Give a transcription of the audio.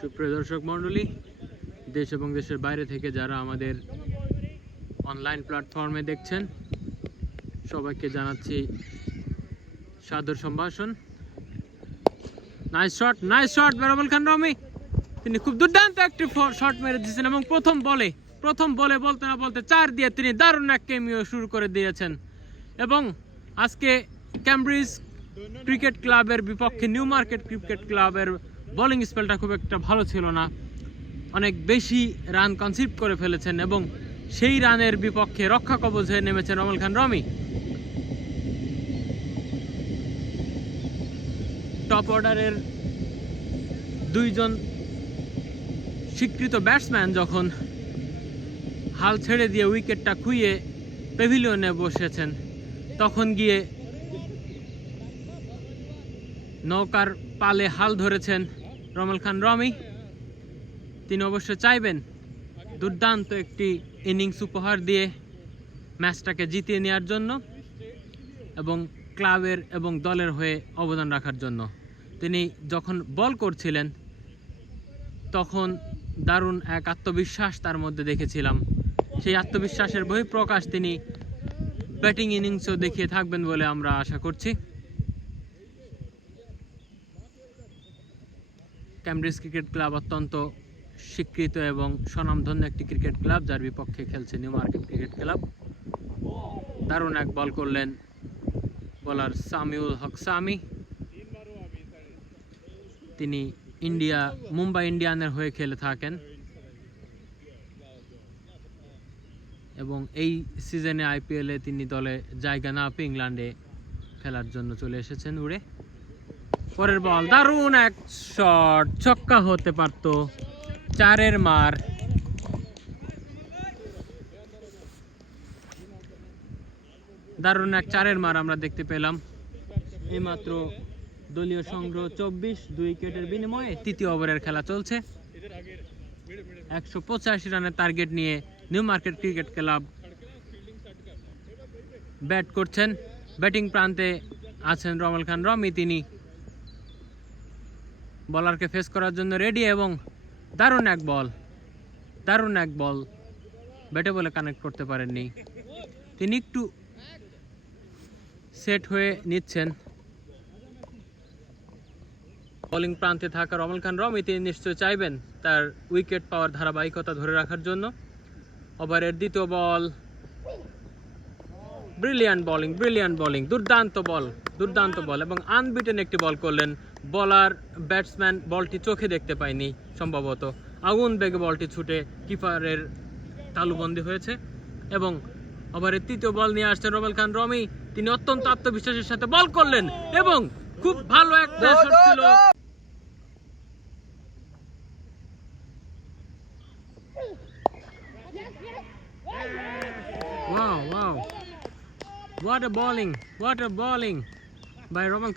সুপ্রিয় দর্শক মণ্ডলী, দেশ এবং দেশের বাইরে থেকে যারা আমাদের অনলাইন প্ল্যাটফর্মে দেখছেন, সবাইকে জানাচ্ছি সাদর সম্ভাষণ। নাইস শট রমেল খান রমি। তিনি খুব দুর্দান্ত একটি শট মেরে দিয়েছেন এবং প্রথম বলে বলতে না বলতে 4 দিয়ে তিনি দারুণ এক কেমিও শুরু করে দিয়েছেন। এবং আজকে ক্যামব্রিজ ক্রিকেট ক্লাবের বিপক্ষে নিউ মার্কেট ক্রিকেট ক্লাবের বোলিং স্পেলটা খুব একটা ভালো ছিল না, অনেক বেশি রান কনসিভ করে ফেলেছেন এবং সেই রানের বিপক্ষে রক্ষা কবচে নেমেছেন রমেল খান রমি। টপ অর্ডারের দুইজন স্বীকৃত ব্যাটসম্যান যখন হাল ছেড়ে দিয়ে উইকেটটা খুইয়ে প্যাভিলিয়নে বসেছেন, তখন গিয়ে নৌকার পালে হাল ধরেছেন রমেল খান রমি। তিনি অবশ্য চাইবেন দুর্দান্ত একটি ইনিংস উপহার দিয়ে ম্যাচটাকে জিতিয়ে নেওয়ার জন্য এবং ক্লাবের এবং দলের হয়ে অবদান রাখার জন্য। তিনি যখন বল করছিলেন তখন দারুণ এক আত্মবিশ্বাস তার মধ্যে দেখেছিলাম। সেই আত্মবিশ্বাসের বহিঃপ্রকাশ তিনি ব্যাটিং ইনিংসও দেখিয়ে থাকবেন বলে আমরা আশা করছি। ক্যামব্রিজ ক্রিকেট ক্লাব অত্যন্ত স্বীকৃত এবং স্বনামধন্য একটি ক্রিকেট ক্লাব, যার বিপক্ষে খেলছে নিউ মার্কেট ক্রিকেট ক্লাব। দারুণ এক বল করলেন বোলার সামিউল হক সামি। তিনি মুম্বাই ইন্ডিয়ানের হয়ে খেলে থাকেন এবং এই সিজনে আইপিএলে তিনি দলে জায়গা না পেয়ে ইংল্যান্ডে খেলার জন্য চলে এসেছেন উড়ে। পরের বল দারুণ এক শট, ছক্কা হতে পারত, 4 মার। দারুণ এক 4 মার আমরা দেখতে পেলাম। এইমাত্র দলীয় সংগ্রহ 24, 2 উইকেটের বিনিময়ে তৃতীয় ওভারের খেলা চলছে। 185 রানের টার্গেট নিয়ে new market cricket club bat করছেন। ব্যাটিং প্রান্তে আছেন রমেল খান রমি। তিনি বলারকে ফেস করার জন্য রেডি এবং দারুণ এক বল ব্যাটে বলে কানেক্ট করতে পারেননি। তিনি একটু সেট হয়ে নিচ্ছেন। বোলিং প্রান্তে থাকা রমেল খান রমি তিনি নিশ্চয় চাইবেন তার উইকেট পাওয়ার ধারাবাহিকতা ধরে রাখার জন্য। ওভারের দ্বিতীয় বল, ব্রিলিয়ান্ট বোলিং, দুর্দান্ত বল এবং আনবিটেন একটি বল করলেন। ব্যাটসম্যান বলটি চোখে দেখতে পায়নি, সম্ভবত আগুন বেগে বলটি ছুটে কিপারের তালুবন্দী হয়েছে এবং ওভারের তৃতীয় বল নিয়ে আসছেন রমেল খান রমি। তিনি অত্যন্ত আত্মবিশ্বাসের সাথে বল করলেন এবং খুব ভালো একটা শট ছিল। Wow. What a bowling by Roman